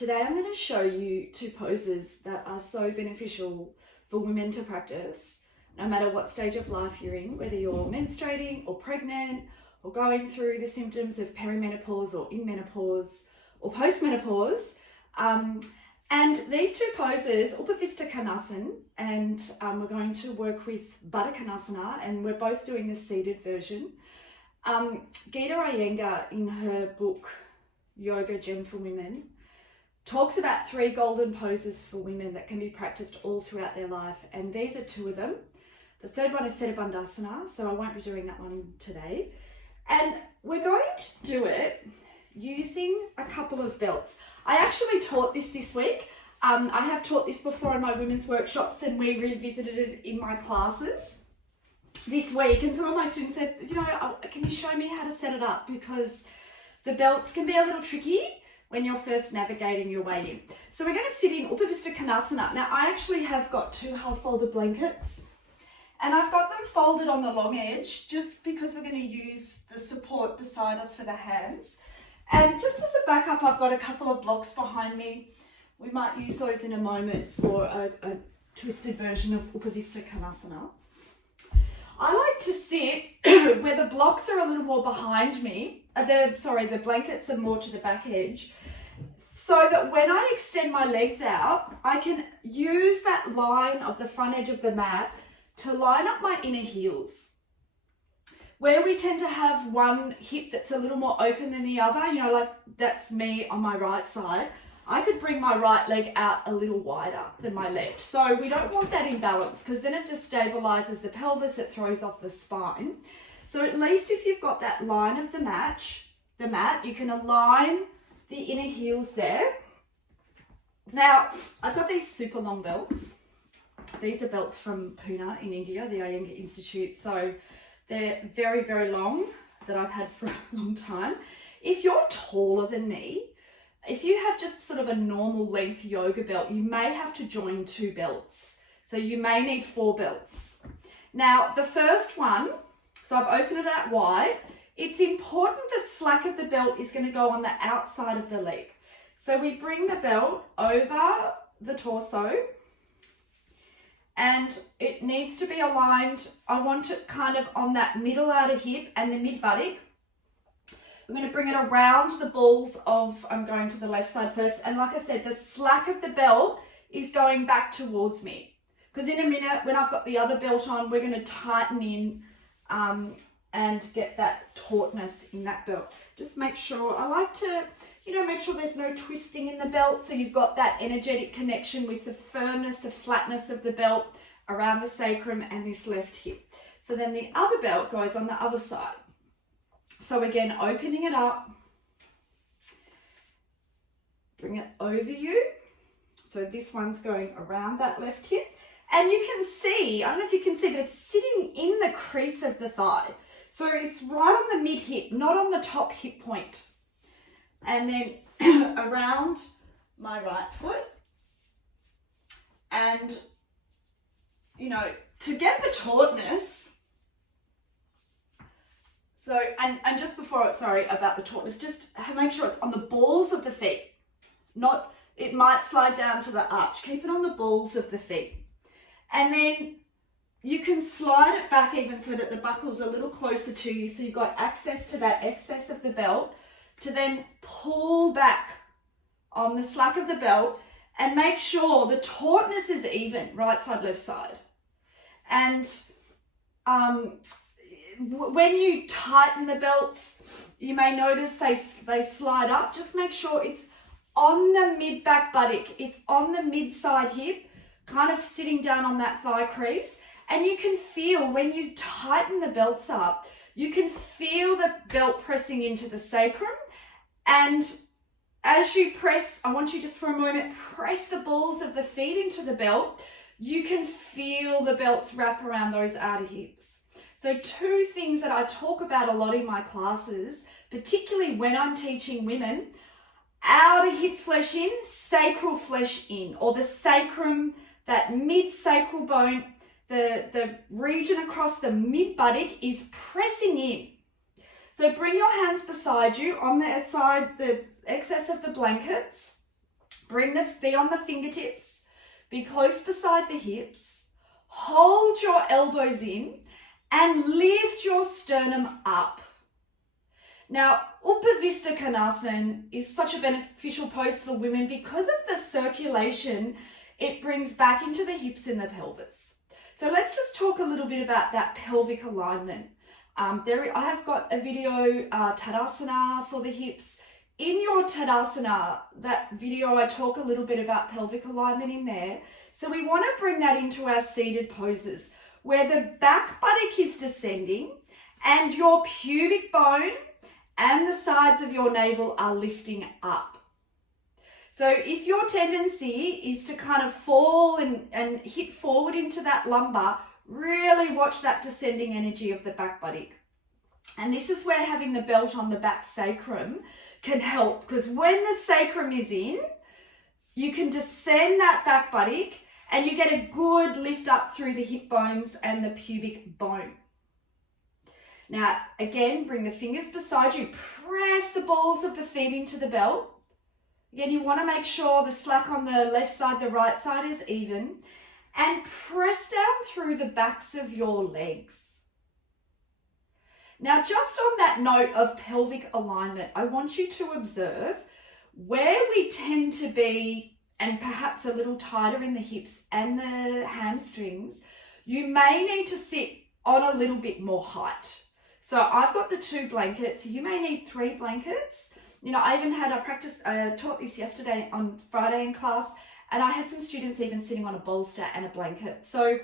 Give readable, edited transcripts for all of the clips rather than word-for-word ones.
Today I'm going to show you two poses that are so beneficial for women to practice, no matter what stage of life you're in, whether you're menstruating or pregnant or going through the symptoms of perimenopause or in menopause or postmenopause. And these two poses, Upavistha Konasana, and we're going to work with Baddha Konasana, and we're both doing the seated version. Gita Iyengar, in her book Yoga Gem for Women, talks about 3 golden poses for women that can be practiced all throughout their life, and these are 2 of them. The third one is Bandhasana, so I won't be doing that one today. And we're going to do it using a couple of belts. I actually taught this week. I have taught this before in my women's workshops, and we revisited it in my classes this week. And some of my students said, can you show me how to set it up? Because the belts can be a little tricky when you're first navigating your way in. So we're going to sit in Upavistha Konasana. Now I actually have got 2 half folded blankets, and I've got them folded on the long edge just because we're going to use the support beside us for the hands. And just as a backup, I've got a couple of blocks behind me. We might use those in a moment for a twisted version of Upavistha Konasana. I like to sit where the blocks are a little more behind me. The blankets are more to the back edge, so that when I extend my legs out, I can use that line of the front edge of the mat to line up my inner heels. Where we tend to have one hip that's a little more open than the other, like that's me on my right side, I could bring my right leg out a little wider than my left. So we don't want that imbalance, because then it destabilizes the pelvis, it throws off the spine. So at least if you've got that line of the mat, you can align the inner heels there. Now, I've got these super long belts. These are belts from Pune in India, the Iyengar Institute. So they're very, very long, that I've had for a long time. If you're taller than me, if you have just sort of a normal length yoga belt, you may have to join 2 belts. So you may need 4 belts. Now, the first one, so I've opened it out wide. It's important the slack of the belt is going to go on the outside of the leg. So we bring the belt over the torso, and it needs to be aligned. I want it kind of on that middle outer hip and the mid buttock. I'm going to bring it around the balls of, I'm going to the left side first. And like I said, the slack of the belt is going back towards me. Because in a minute, when I've got the other belt on, we're going to tighten in and get that tautness in that belt. Just make sure, I like to, make sure there's no twisting in the belt, so you've got that energetic connection with the firmness, the flatness of the belt around the sacrum and this left hip. So then the other belt goes on the other side. So again, opening it up, bring it over you. So this one's going around that left hip. And you can see, I don't know if you can see, but it's sitting in the crease of the thigh. So it's right on the mid hip, not on the top hip point. And then around my right foot. And, to get the tautness. So, and just before, sorry about the tautness, just make sure it's on the balls of the feet. It might slide down to the arch. Keep it on the balls of the feet. And then you can slide it back even so that the buckle's a little closer to you, so you've got access to that excess of the belt, to then pull back on the slack of the belt and make sure the tautness is even, right side, left side. And when you tighten the belts, you may notice they slide up. Just make sure it's on the mid back buttock, it's on the mid side hip, kind of sitting down on that thigh crease. And you can feel, when you tighten the belts up, you can feel the belt pressing into the sacrum. And as you press, I want you just for a moment, press the balls of the feet into the belt. You can feel the belts wrap around those outer hips. So 2 things that I talk about a lot in my classes, particularly when I'm teaching women: outer hip flesh in, sacral flesh in, or the sacrum, that mid-sacral bone, the region across the mid-buttock is pressing in. So bring your hands beside you on the side, the excess of the blankets, Be on the fingertips, be close beside the hips, hold your elbows in and lift your sternum up. Now, Upavistha Konasana is such a beneficial pose for women because of the circulation it brings back into the hips and the pelvis. So let's just talk a little bit about that pelvic alignment. I have got a video, Tadasana for the hips. In your Tadasana, that video, I talk a little bit about pelvic alignment in there. So we want to bring that into our seated poses where the back buttock is descending and your pubic bone and the sides of your navel are lifting up. So if your tendency is to kind of fall and hit forward into that lumbar, really watch that descending energy of the back buttock. And this is where having the belt on the back sacrum can help, because when the sacrum is in, you can descend that back buttock and you get a good lift up through the hip bones and the pubic bone. Now, again, bring the fingers beside you. Press the balls of the feet into the belt. Again, you want to make sure the slack on the left side, the right side is even. And press down through the backs of your legs. Now, just on that note of pelvic alignment, I want you to observe where we tend to be and perhaps a little tighter in the hips and the hamstrings. You may need to sit on a little bit more height. So I've got the 2 blankets. You may need 3 blankets. You know, I taught this yesterday on Friday in class, and I had some students even sitting on a bolster and a blanket. So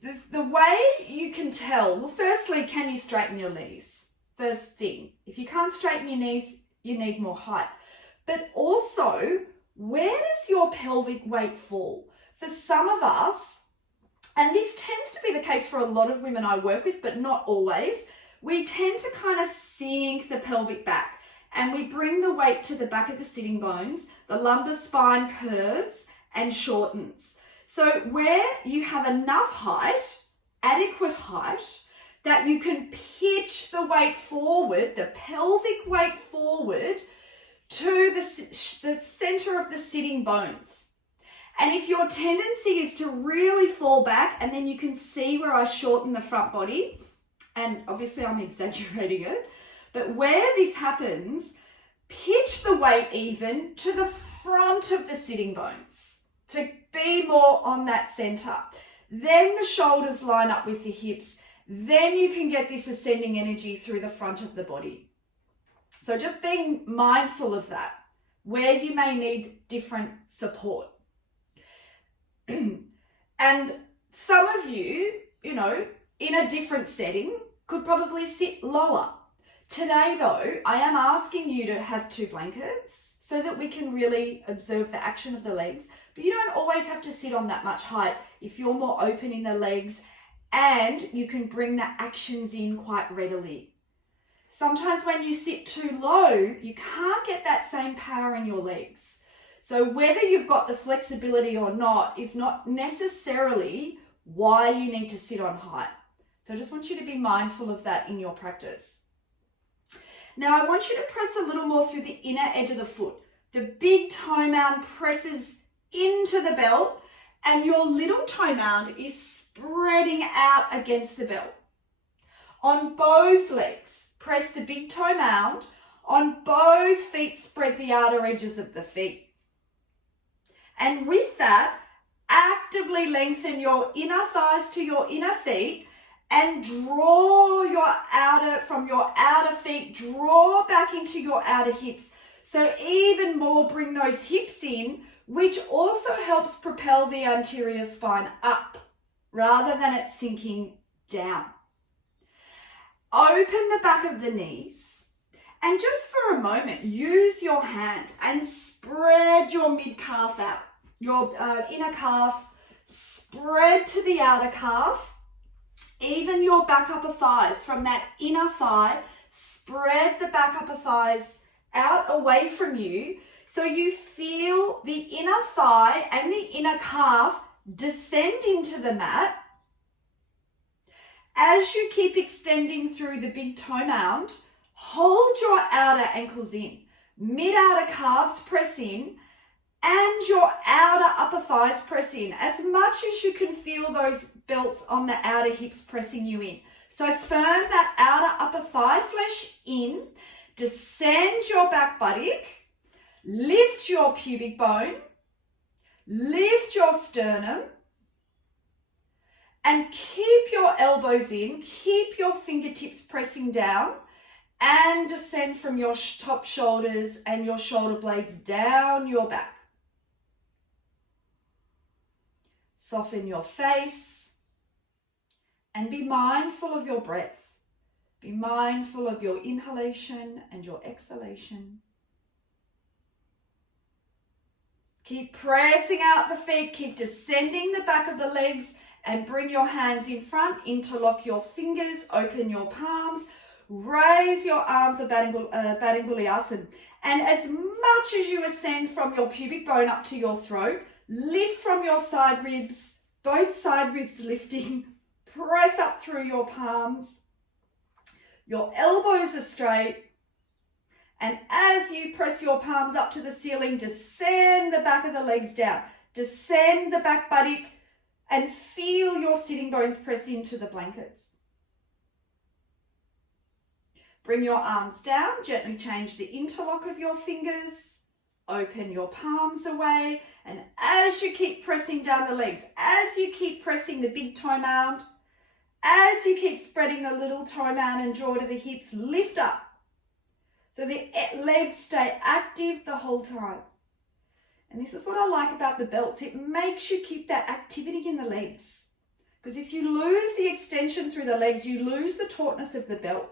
the way you can tell, well, firstly, can you straighten your knees? First thing. If you can't straighten your knees, you need more height. But also, where does your pelvic weight fall? For some of us, and this tends to be the case for a lot of women I work with, but not always, we tend to kind of sink the pelvic back and we bring the weight to the back of the sitting bones. The lumbar spine curves and shortens. So where you have enough height, adequate height, that you can pitch the weight forward, the pelvic weight forward to the center of the sitting bones. And if your tendency is to really fall back, and then you can see where I shorten the front body, and obviously I'm exaggerating it, but where this happens, pitch the weight even to the front of the sitting bones to be more on that center. Then the shoulders line up with the hips. Then you can get this ascending energy through the front of the body. So just being mindful of that, where you may need different support. And some of you, in a different setting, could probably sit lower. Today, though, I am asking you to have 2 blankets so that we can really observe the action of the legs. But you don't always have to sit on that much height if you're more open in the legs, and you can bring the actions in quite readily. Sometimes when you sit too low, you can't get that same power in your legs. So whether you've got the flexibility or not is not necessarily why you need to sit on height. So I just want you to be mindful of that in your practice. Now I want you to press a little more through the inner edge of the foot. The big toe mound presses into the belt and your little toe mound is spreading out against the belt. On both legs, press the big toe mound. On both feet, spread the outer edges of the feet. And with that, actively lengthen your inner thighs to your inner feet and draw from your outer feet, draw back into your outer hips. So even more, bring those hips in, which also helps propel the anterior spine up rather than it sinking down. Open the back of the knees and just for a moment, use your hand and spread your mid-calf out. Your inner calf, spread to the outer calf. Even your back upper thighs, from that inner thigh, spread the back upper thighs out away from you so you feel the inner thigh and the inner calf descend into the mat. As you keep extending through the big toe mound, hold your outer ankles in. Mid-outer calves press in and your outer upper thighs press in. As much as you can feel those belts on the outer hips pressing you in. So firm that outer upper thigh flesh in, descend your back buttock, lift your pubic bone, lift your sternum, and keep your elbows in, keep your fingertips pressing down, and descend from your top shoulders and your shoulder blades down your back. Soften your face and be mindful of your breath. Be mindful of your inhalation and your exhalation. Keep pressing out the feet, keep descending the back of the legs, and bring your hands in front, interlock your fingers, open your palms, raise your arm for Baddha. And as much as you ascend from your pubic bone up to your throat, lift from your side ribs, both side ribs lifting, press up through your palms. Your elbows are straight. And as you press your palms up to the ceiling, descend the back of the legs down. Descend the back buttock and feel your sitting bones press into the blankets. Bring your arms down, gently change the interlock of your fingers, open your palms away, and as you keep pressing down the legs, as you keep pressing the big toe mound, as you keep spreading the little toe mound and draw to the hips, lift up. So the legs stay active the whole time. And this is what I like about the belts. It makes you keep that activity in the legs. Because if you lose the extension through the legs, you lose the tautness of the belt.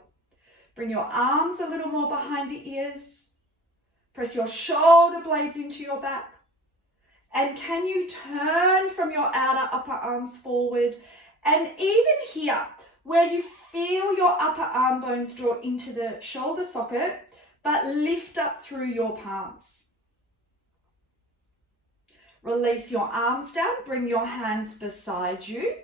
Bring your arms a little more behind the ears. Press your shoulder blades into your back. And can you turn from your outer upper arms forward? And even here, where you feel your upper arm bones draw into the shoulder socket, but lift up through your palms. Release your arms down, bring your hands beside you.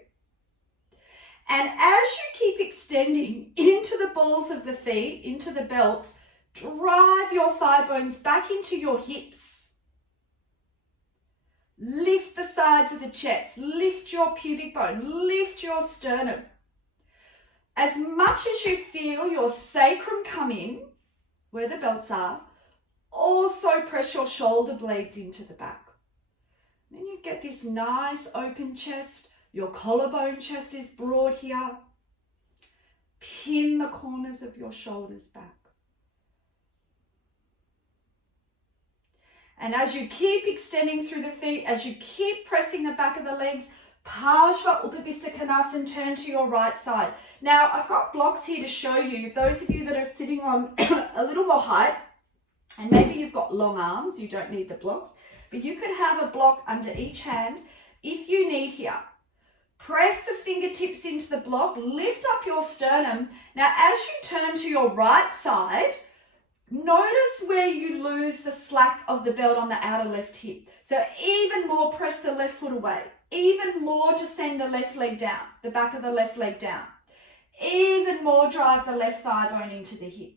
And as you keep extending into the balls of the feet, into the belts, drive your thigh bones back into your hips. Lift the sides of the chest, lift your pubic bone, lift your sternum. As much as you feel your sacrum come in, where the belts are, also press your shoulder blades into the back. Then you get this nice open chest. Your collarbone chest is broad here. Pin the corners of your shoulders back. And as you keep extending through the feet, as you keep pressing the back of the legs, Upavistha Konasana, turn to your right side. Now, I've got blocks here to show you. Those of you that are sitting on a little more height, and maybe you've got long arms, you don't need the blocks, but you could have a block under each hand if you need here. Press the fingertips into the block, lift up your sternum. Now, as you turn to your right side, notice where you lose the slack of the belt on the outer left hip. So even more, press the left foot away. Even more, descend the left leg down, the back of the left leg down. Even more, drive the left thigh bone into the hip.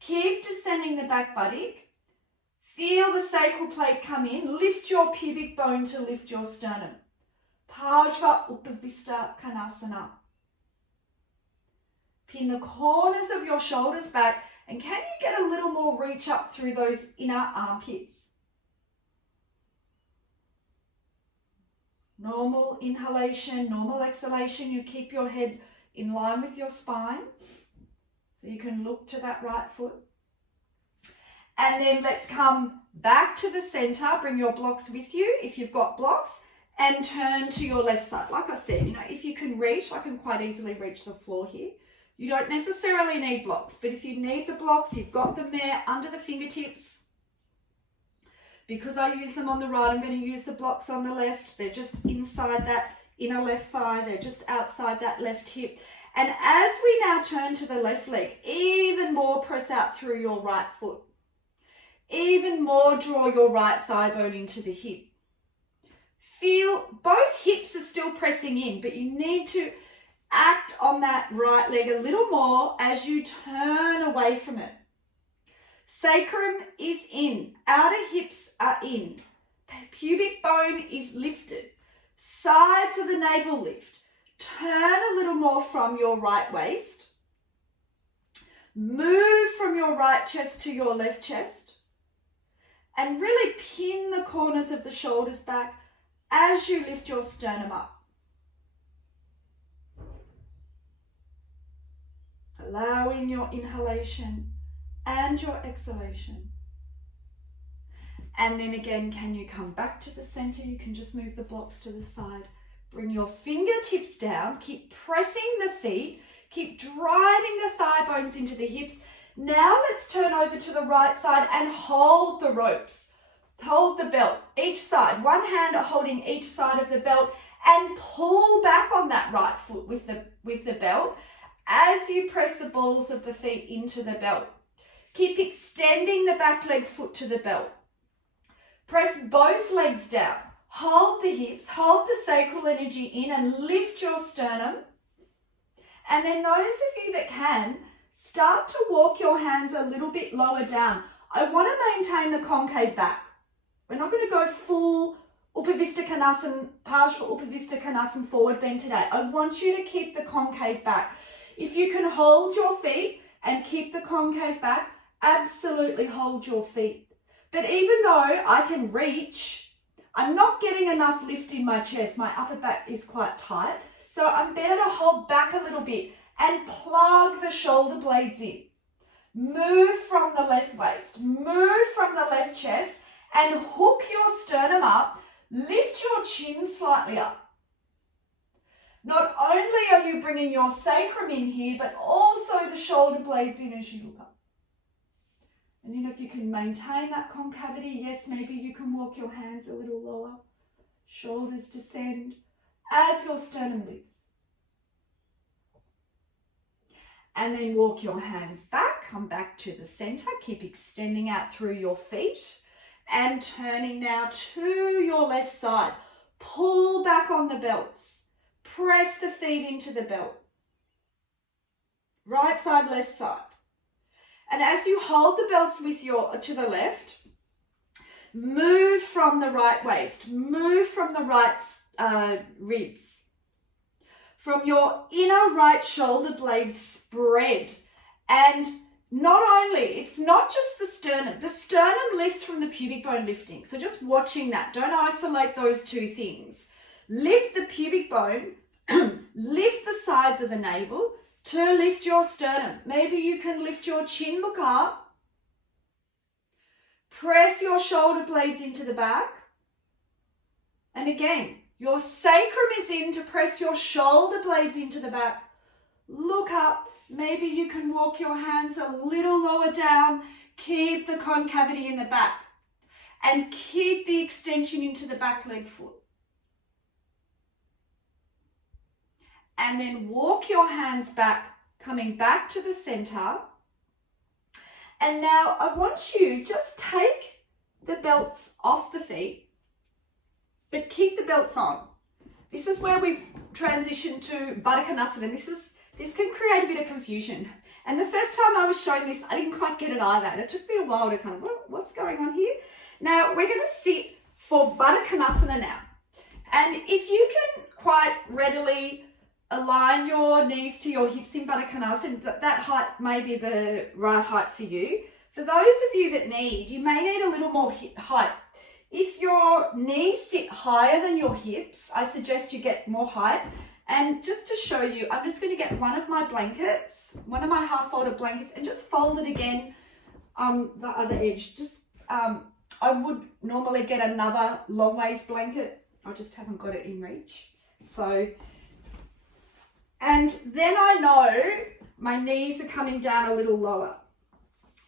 Keep descending the back buttock. Feel the sacral plate come in. Lift your pubic bone to lift your sternum. Upavistha Konasana. Pin the corners of your shoulders back, and can you get a little more reach up through those inner armpits? Normal inhalation, normal exhalation. You keep your head in line with your spine, so you can look to that right foot. And then let's come back to the center. Bring your blocks with you if you've got blocks, and turn to your left side. Like I said, if you can reach, I can quite easily reach the floor here. You don't necessarily need blocks, but if you need the blocks, you've got them there under the fingertips. Because I use them on the right, I'm going to use the blocks on the left. They're just inside that inner left thigh. They're just outside that left hip. And as we now turn to the left leg, even more press out through your right foot. Even more draw your right thigh bone into the hip. Feel both hips are still pressing in, but you need to act on that right leg a little more as you turn away from it. Sacrum is in, outer hips are in. Pubic bone is lifted. Sides of the navel lift. Turn a little more from your right waist. Move from your right chest to your left chest. And really pin the corners of the shoulders back as you lift your sternum up. Allowing your inhalation and your exhalation. And then again, can you come back to the center? You can just move the blocks to the side. Bring your fingertips down. Keep pressing the feet. Keep driving the thigh bones into the hips. Now let's turn over to the right side and hold the ropes. Hold the belt, each side. One hand holding each side of the belt and pull back on that right foot with the belt as you press the balls of the feet into the belt. Keep extending the back leg foot to the belt. Press both legs down. Hold the hips, hold the sacral energy in and lift your sternum. And then those of you that can, start to walk your hands a little bit lower down. I want to maintain the concave back. We're not going to go full Upavistha Konasana, partial Upavistha Konasana forward bend today. I want you to keep the concave back. If you can hold your feet and keep the concave back, absolutely hold your feet. But even though I can reach, I'm not getting enough lift in my chest. My upper back is quite tight. So I'm better to hold back a little bit and plug the shoulder blades in. Move from the left waist, move from the left chest and hook your sternum up. Lift your chin slightly up. Not only are you bringing your sacrum in here, but also the shoulder blades in as you look up. And if you can maintain that concavity, yes, maybe you can walk your hands a little lower. Shoulders descend as your sternum lifts. And then walk your hands back, come back to the center, keep extending out through your feet and turning now to your left side. Pull back on the belts. Press the feet into the belt. Right side, left side. And as you hold the belts with your to the left, move from the right waist, move from the right ribs. From your inner right shoulder blade spread. And not only, it's not just the sternum lifts from the pubic bone lifting. So just watching that, don't isolate those two things. Lift the pubic bone, lift the sides of the navel to lift your sternum. Maybe you can lift your chin, look up. Press your shoulder blades into the back. And again, your sacrum is in to press your shoulder blades into the back. Look up. Maybe you can walk your hands a little lower down. Keep the concavity in the back. And keep the extension into the back leg foot. And then walk your hands back, coming back to the center. And now I want you just take the belts off the feet. But keep the belts on. This is where we transition to Baddha Konasana. This can create a bit of confusion. And the first time I was showing this, I didn't quite get it either. And it took me a while to kind of, what's going on here? Now, we're going to sit for Baddha Konasana now. And if you can quite readily align your knees to your hips in Baddha Konasana, that height may be the right height for you. For those of you that you may need a little more height. If your knees sit higher than your hips, I suggest you get more height. And just to show you, I'm just going to get one of my blankets, one of my half-folded blankets, and just fold it again on the other edge. I would normally get another long waist blanket. I just haven't got it in reach. So, and then I know my knees are coming down a little lower.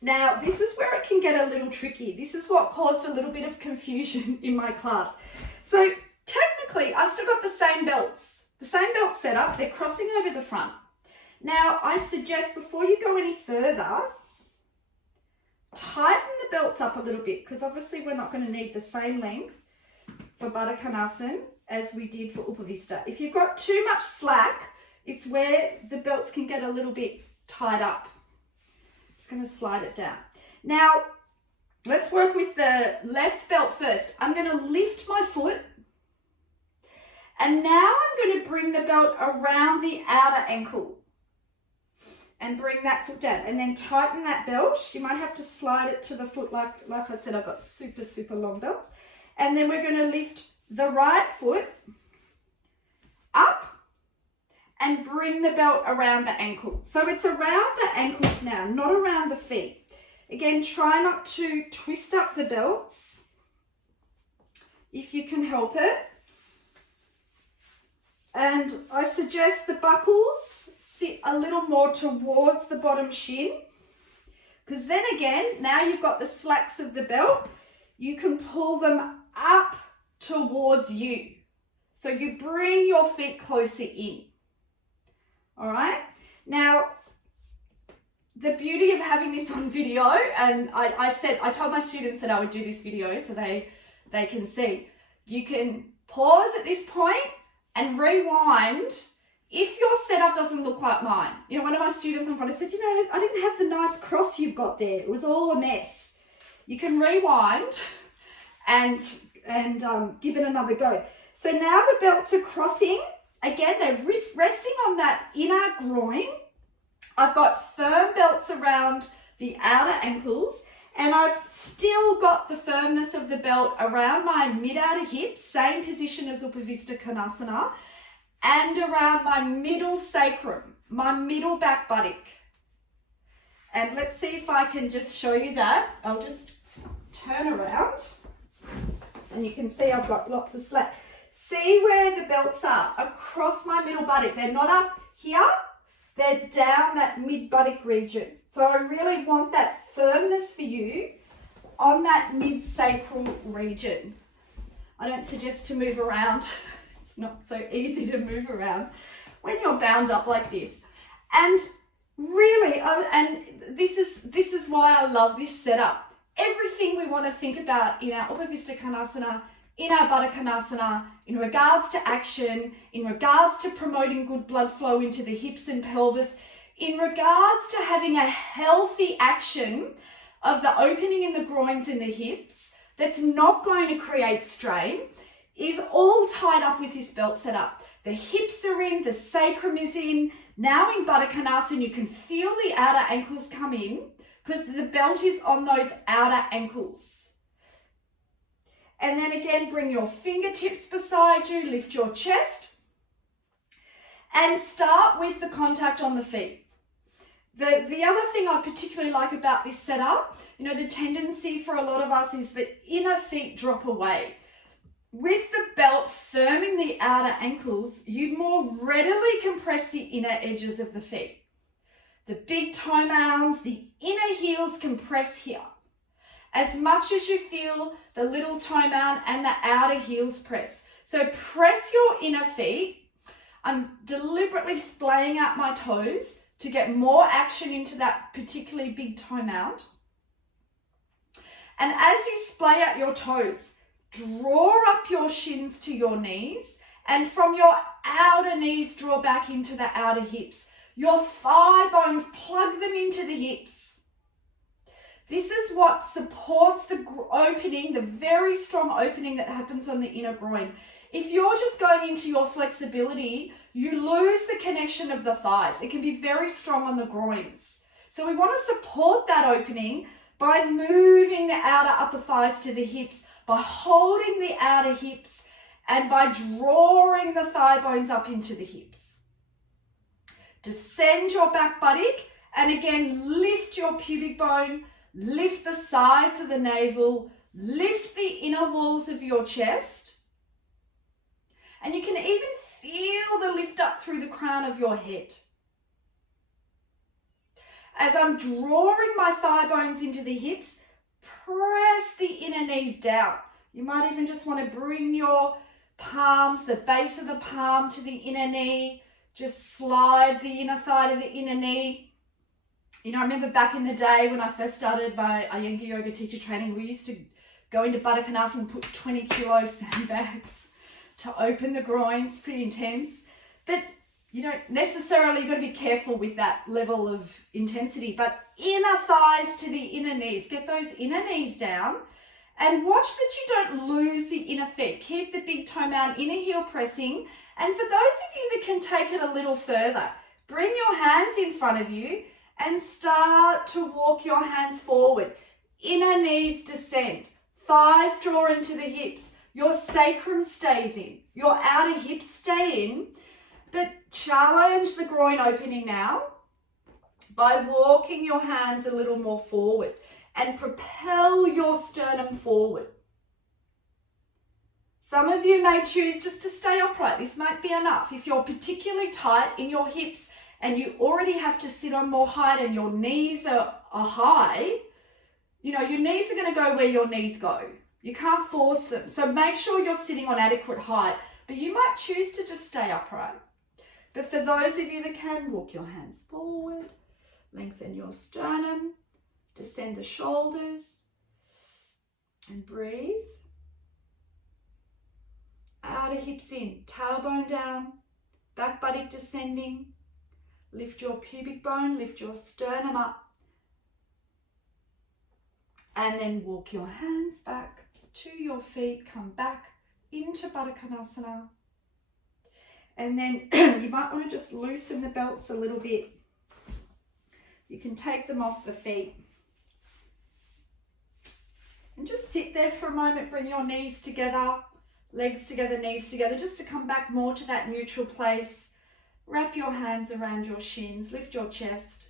Now, this is where it can get a little tricky. This is what caused a little bit of confusion in my class. So technically, I've still got the same belts setup. They're crossing over the front. Now, I suggest before you go any further, tighten the belts up a little bit because obviously we're not going to need the same length for Baddha Konasana as we did for Upavistha. If you've got too much slack, it's where the belts can get a little bit tied up. Going to slide it down. Now, Let's work with the left belt first. I'm going to lift my foot. And now I'm going to bring the belt around the outer ankle. And bring that foot down. And then tighten that belt. You might have to slide it to the foot like I said, I've got super, super long belts. And then we're going to lift the right foot up and bring the belt around the ankle. So it's around the ankles now, not around the feet. Again, try not to twist up the belts if you can help it. And I suggest the buckles sit a little more towards the bottom shin, because then again, now you've got the slacks of the belt, you can pull them up towards you. So you bring your feet closer in. All right. Now, the beauty of having this on video, and I told my students that I would do this video so they can see. You can pause at this point and rewind if your setup doesn't look like mine. You know, one of my students in front, I said, you know, I didn't have the nice cross you've got there. It was all a mess. You can rewind and give it another go. So now the belts are crossing. Again, they're resting on that inner groin. I've got firm belts around the outer ankles, and I've still got the firmness of the belt around my mid-outer hips, same position as Upavistha Konasana, and around my middle sacrum, my middle back buttock. And let's see if I can just show you that. I'll just turn around, and you can see I've got lots of slack. See where the belts are across my middle buttock. They're not up here, they're down that mid buttock region. So I really want that firmness for you on that mid sacral region. I don't suggest to move around. It's not so easy to move around when you're bound up like this. And really, and this is why I love this setup. Everything we want to think about in our Upavistha Konasana, in our Baddha Konasana, in regards to action, in regards to promoting good blood flow into the hips and pelvis, in regards to having a healthy action of the opening in the groins and the hips that's not going to create strain, is all tied up with this belt setup. The hips are in, the sacrum is in. Now in Baddha Konasana, you can feel the outer ankles come in because the belt is on those outer ankles. And then again, bring your fingertips beside you, lift your chest, and start with the contact on the feet. The other thing I particularly like about this setup, you know, the tendency for a lot of us is the inner feet drop away. With the belt firming the outer ankles, you more readily compress the inner edges of the feet. The big toe mounds, the inner heels compress here. As much as you feel the little toe mound and the outer heels press. So press your inner feet. I'm deliberately splaying out my toes to get more action into that particularly big toe mound. And as you splay out your toes, draw up your shins to your knees, and from your outer knees, draw back into the outer hips. Your thigh bones, plug them into the hips. This is what supports the opening, the very strong opening that happens on the inner groin. If you're just going into your flexibility, you lose the connection of the thighs. It can be very strong on the groins. So we want to support that opening by moving the outer upper thighs to the hips, by holding the outer hips, and by drawing the thigh bones up into the hips. Descend your back buttock, and again, lift your pubic bone, lift the sides of the navel, lift the inner walls of your chest, and you can even feel the lift up through the crown of your head. As I'm drawing my thigh bones into the hips, press the inner knees down. You might even just want to bring your palms, the base of the palm to the inner knee, just slide the inner thigh to the inner knee. You know, I remember back in the day when I first started my Iyengar yoga teacher training, we used to go into Baddha Konasana and put 20 kilo sandbags to open the groins, pretty intense. But you don't necessarily, you've got to be careful with that level of intensity, but inner thighs to the inner knees. Get those inner knees down and watch that you don't lose the inner feet. Keep the big toe mound, inner heel pressing. And for those of you that can take it a little further, bring your hands in front of you and start to walk your hands forward. Inner knees descend, thighs draw into the hips, your sacrum stays in, your outer hips stay in, but challenge the groin opening now by walking your hands a little more forward and propel your sternum forward. Some of you may choose just to stay upright. This might be enough. If you're particularly tight in your hips and you already have to sit on more height and your knees are high, you know, your knees are going to go where your knees go. You can't force them. So make sure you're sitting on adequate height, but you might choose to just stay upright. But for those of you that can, walk your hands forward, lengthen your sternum, descend the shoulders, and breathe. Outer hips in, tailbone down, back buttock descending. Lift your pubic bone, lift your sternum up. And then walk your hands back to your feet, come back into Baddha Konasana. And then you might want to just loosen the belts a little bit. You can take them off the feet. And just sit there for a moment, bring your knees together, legs together, knees together, just to come back more to that neutral place. Wrap your hands around your shins, lift your chest,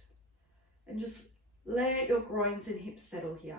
and just let your groins and hips settle here.